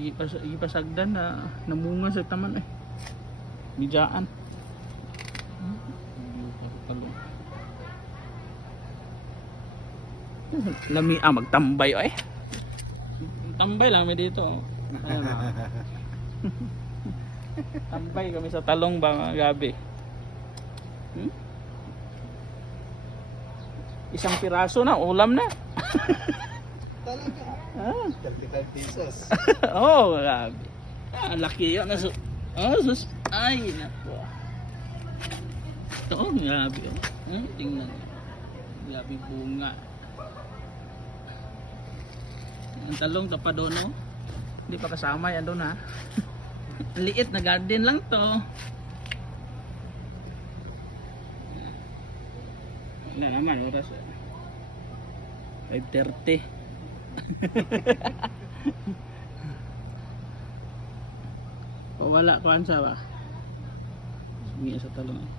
Ipas, ipasagdan na namunga sa taman eh. Bijaan. Lami ah magtambay ay. Tambay lang kami dito. Tambay kami sa talong ba gabi. Hmm? Isang piraso na, ulam na. Ah. 35 pesos. oh, grabe. Ah, laki yun. Ah, Nasu oh, ah, sus. Ay, naku. Ito, oh, grabe. Oh. Hmm, tingnan. Grabe bunga. Ang talong tapadono. Oh. Hindi pa kasama yan doon ha. Liit na garden lang to. Hindi naman, oras. 5.30 o wala kuansa ba? Sumiya sa talong.